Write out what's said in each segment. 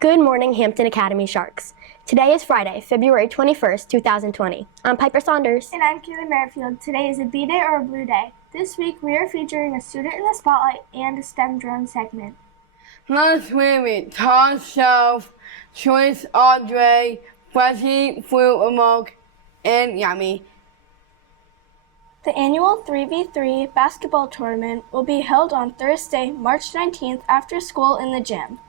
Good morning, Hampton Academy Sharks. Today is Friday, February 21st, 2020. I'm Piper Saunders. And I'm Kaylee Merrifield. Today is a B Day or a Blue Day. This week we are featuring a student in the spotlight and a STEM drone segment. Last week we Todd Shelf, Choice Audrey, Fuzzy, Fruit Amok, and Yummy. The annual 3v3 basketball tournament will be held on Thursday, March 19th after school in the gym.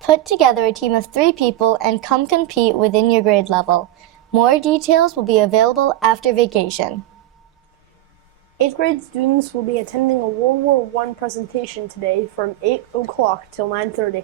Put together a team of 3 people and come compete within your grade level. More details will be available after vacation. 8th grade students will be attending a World War I presentation today from 8 o'clock till 9:30.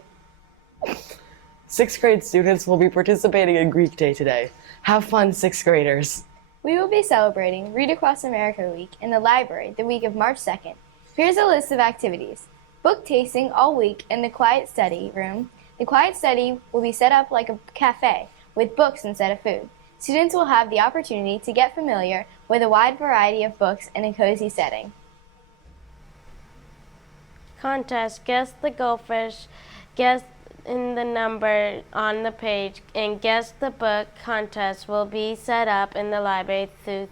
6th grade students will be participating in Greek Day today. Have fun, 6th graders. We will be celebrating Read Across America Week in the library the week of March 2nd. Here's a list of activities. Book tasting all week in the Quiet Study room. The Quiet Study will be set up like a cafe with books instead of food. Students will have the opportunity to get familiar with a wide variety of books in a cozy setting. Contest: guess the goldfish, guess in the number on the page, and guess the book. Contest will be set up in the library through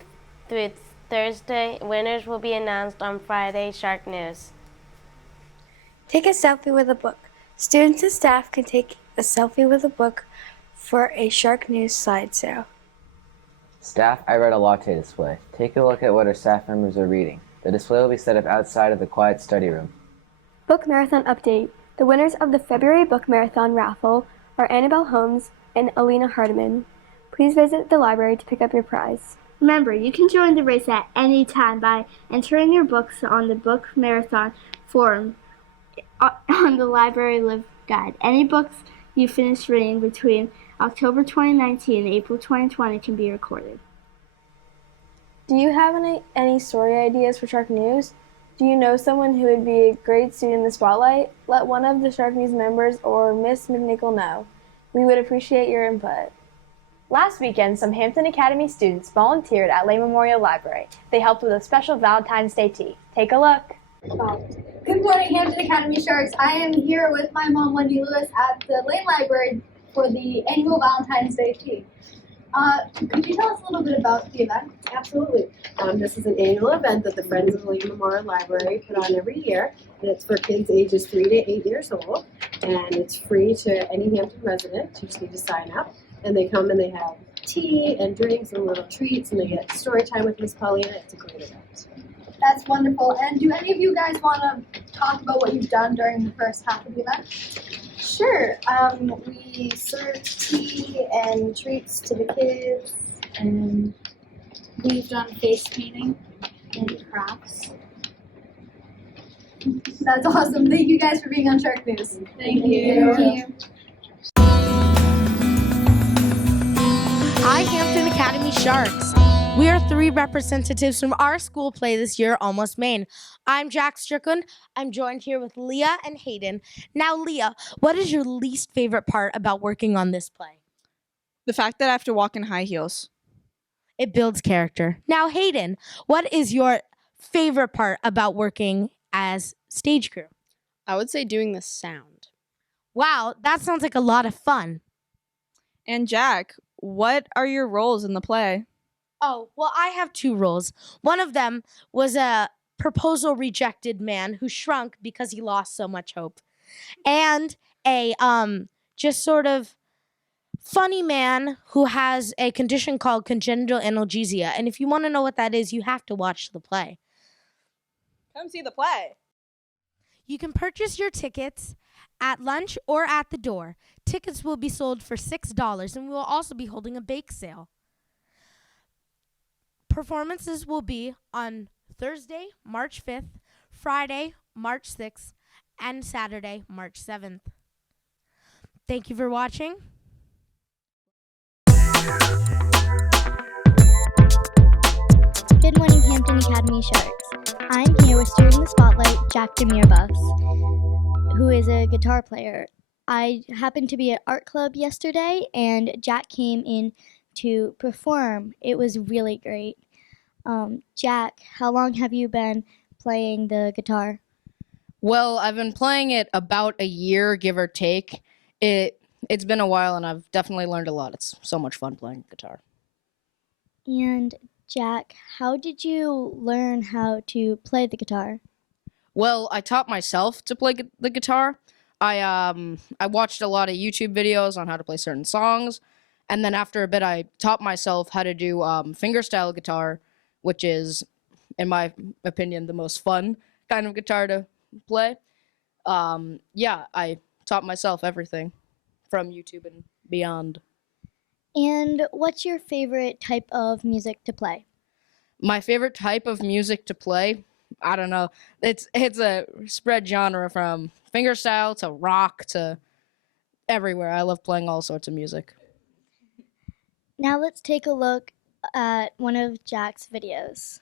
Thursday. Winners will be announced on Friday Shark News. Take a selfie with a book. Students and staff can take a selfie with a book for a Shark News slideshow. Staff, I read a latte display. Take a look at what our staff members are reading. The display will be set up outside of the Quiet Study room. Book Marathon Update. The winners of the February Book Marathon raffle are Annabelle Holmes and Alina Hardiman. Please visit the library to pick up your prize. Remember, you can join the race at any time by entering your books on the Book Marathon forum on the Library Live Guide. Any books you finish reading between October 2019 and April 2020 can be recorded. Do you have any story ideas for Shark News? Do you know someone who would be a great student in the spotlight? Let one of the Shark News members or Miss McNichol know. We would appreciate your input. Last weekend, some Hampton Academy students volunteered at Lane Memorial Library. They helped with a special Valentine's Day tea. Take a look. Good morning, Hampton Academy Sharks. I am here with my mom, Wendy Lewis, at the Lane Library for the annual Valentine's Day tea. Could you tell us a little bit about the event? Absolutely. This is an annual event that the Friends of the Lane Memorial Library put on every year, and it's for kids ages 3 to 8 years old, and it's free to any Hampton resident. You just need to sign up, and they come and they have tea and drinks and little treats, and they get story time with Miss Paulina. It's a great event. That's wonderful. And do any of you guys want to talk about what you've done during the first half of the event? Sure. We served tea and treats to the kids, and we've done face painting and crafts. That's awesome. Thank you guys for being on Shark News. Thank you. Thank you. Hi, Hampton Academy Sharks. We are 3 representatives from our school play this year, Almost Maine. I'm Jack Strickland. I'm joined here with Leah and Hayden. Now, Leah, what is your least favorite part about working on this play? The fact that I have to walk in high heels. It builds character. Now, Hayden, what is your favorite part about working as stage crew? I would say doing the sound. Wow, that sounds like a lot of fun. And Jack, what are your roles in the play? Oh, well, I have 2 roles. One of them was a proposal rejected man who shrunk because he lost so much hope. And a just sort of funny man who has a condition called congenital analgesia. And if you want to know what that is, you have to watch the play. Come see the play. You can purchase your tickets at lunch or at the door. Tickets will be sold for $6, and we will also be holding a bake sale. Performances will be on Thursday, March 5th, Friday, March 6th, and Saturday, March 7th. Thank you for watching. Good morning, Hampton Academy Sharks. I'm here with Student in the Spotlight, Jack Demirbus, who is a guitar player. I happened to be at art club yesterday, and Jack came in to perform. It was really great. Jack, how long have you been playing the guitar? Well, I've been playing it about a year, give or take. It it's been a while and I've definitely learned a lot. It's so much fun playing guitar. And Jack, how did you learn how to play the guitar? Well, I taught myself to play the guitar. I watched a lot of YouTube videos on how to play certain songs, and then after a bit, I taught myself how to do fingerstyle guitar, which is, in my opinion, the most fun kind of guitar to play. Yeah, I taught myself everything from YouTube and beyond. And what's your favorite type of music to play? My favorite type of music to play, I don't know. It's a spread genre from fingerstyle to rock to everywhere. I love playing all sorts of music. Now let's take a look at one of Jack's videos.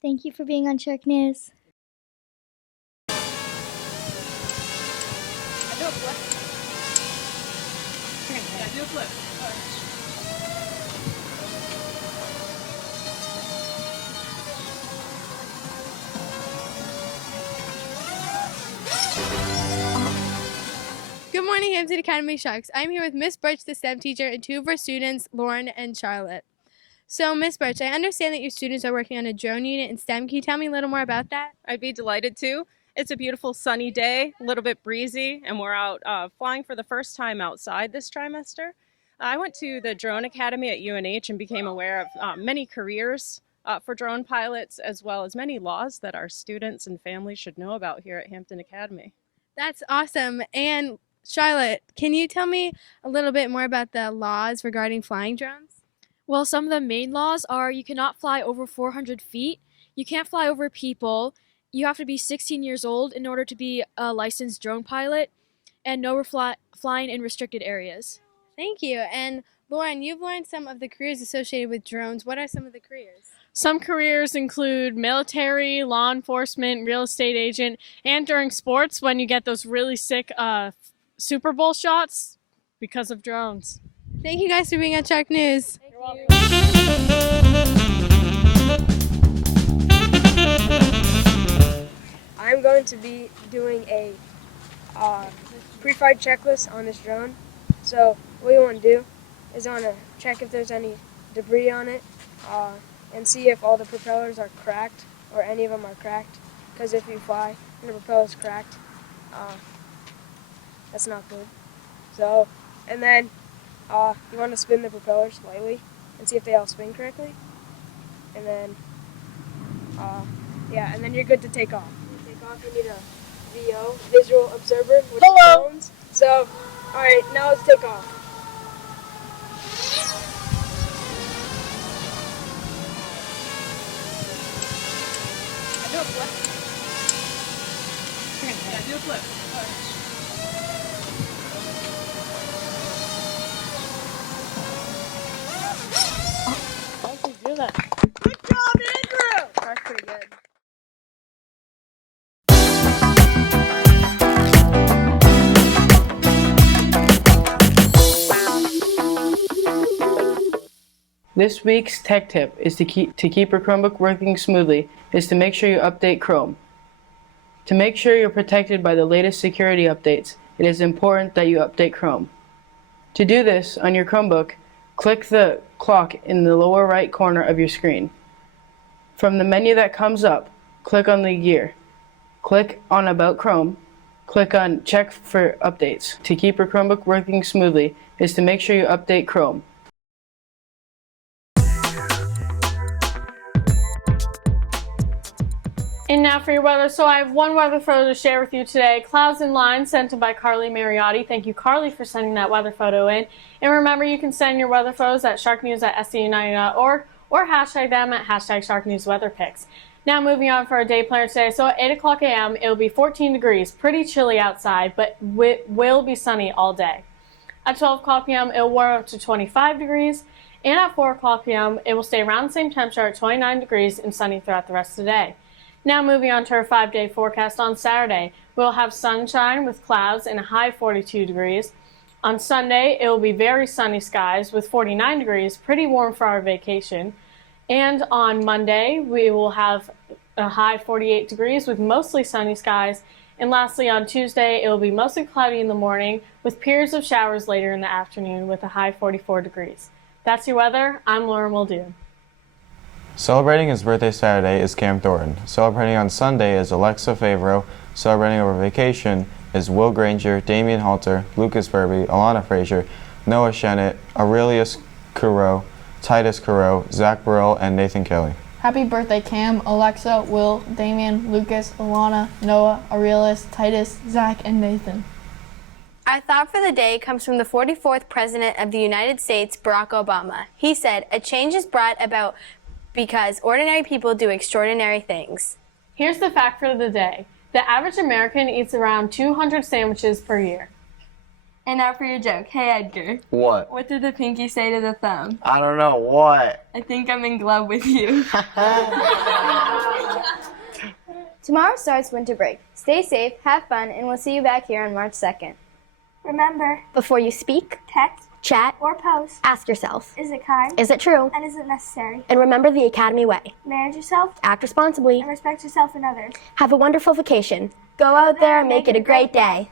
Thank you for being on Shark News. Good morning, Hampton Academy Sharks. I'm here with Miss Birch, the STEM teacher, and two of our students, Lauren and Charlotte. So, Miss Birch, I understand that your students are working on a drone unit in STEM. Can you tell me a little more about that? I'd be delighted to. It's a beautiful sunny day, a little bit breezy, and we're out flying for the first time outside this trimester. I went to the Drone Academy at UNH and became aware of many careers for drone pilots, as well as many laws that our students and families should know about here at Hampton Academy. That's awesome. And Charlotte, can you tell me a little bit more about the laws regarding flying drones? Well, some of the main laws are you cannot fly over 400 feet, you can't fly over people, you have to be 16 years old in order to be a licensed drone pilot, and no flying in restricted areas. Thank you. And Lauren, you've learned some of the careers associated with drones. What are some of the careers? Some careers include military, law enforcement, real estate agent, and during sports when you get those really sick Super Bowl shots because of drones. Thank you guys for being on Shark News. I'm going to be doing a pre-flight checklist on this drone. So what you want to do is you want to check if there's any debris on it and see if all the propellers are cracked or any of them are cracked. Because if you fly and the propeller's cracked, that's not good. So, and then you want to spin the propeller slightly and see if they all spin correctly. And then, yeah, and then you're good to take off. When you take off, you need a VO, visual observer, with the phones. So, all right, now let's take off. Do a flip. Yeah, do a flip. How did you do that? Good job, Andrew! That's pretty good. This week's tech tip is to keep your Chromebook working smoothly is to make sure you update Chrome. To make sure you're protected by the latest security updates, it is important that you update Chrome. To do this on your Chromebook, Click the clock in the lower right corner of your screen. From the menu that comes up, click on the year. Click on About Chrome. Click on Check for Updates. To keep your Chromebook working smoothly is to make sure you update Chrome. And now for your weather. So I have one weather photo to share with you today. Clouds and lines sent in by Carly Mariotti. Thank you, Carly, for sending that weather photo in. And remember, you can send your weather photos at sharknews@scu90.org or hashtag them at hashtag sharknewsweatherpics. Now moving on for our day planner today. So at 8 o'clock a.m., it will be 14 degrees. Pretty chilly outside, but will be sunny all day. At 12 o'clock p.m., it will warm up to 25 degrees. And at 4 o'clock p.m., it will stay around the same temperature at 29 degrees and sunny throughout the rest of the day. Now moving on to our 5-day forecast on Saturday. We'll have sunshine with clouds and a high 42 degrees. On Sunday, it will be very sunny skies with 49 degrees, pretty warm for our vacation. And on Monday, we will have a high 48 degrees with mostly sunny skies. And lastly, on Tuesday, it will be mostly cloudy in the morning with periods of showers later in the afternoon with a high 44 degrees. That's your weather. I'm Lauren Muldoon. Celebrating his birthday Saturday is Cam Thornton. Celebrating on Sunday is Alexa Favreau. Celebrating over vacation is Will Granger, Damian Halter, Lucas Burby, Alana Frazier, Noah Shennett, Aurelius Curo, Titus Curo, Zach Burrell, and Nathan Kelly. Happy birthday, Cam, Alexa, Will, Damian, Lucas, Alana, Noah, Aurelius, Titus, Zach, and Nathan. Our thought for the day comes from the 44th President of the United States, Barack Obama. He said, "A change is brought about because ordinary people do extraordinary things." Here's the fact for the day. The average American eats around 200 sandwiches per year. And now for your joke. Hey, Edgar. What? What did the pinky say to the thumb? I don't know. What? I think I'm in love with you. Tomorrow starts winter break. Stay safe, have fun, and we'll see you back here on March 2nd. Remember, Before you speak, text, chat, or post, ask yourself, is it kind? is it true? And is it necessary? And remember the Academy way. Manage yourself, Act responsibly. and respect yourself and others. Have a wonderful vacation. Go out there and make it a great day.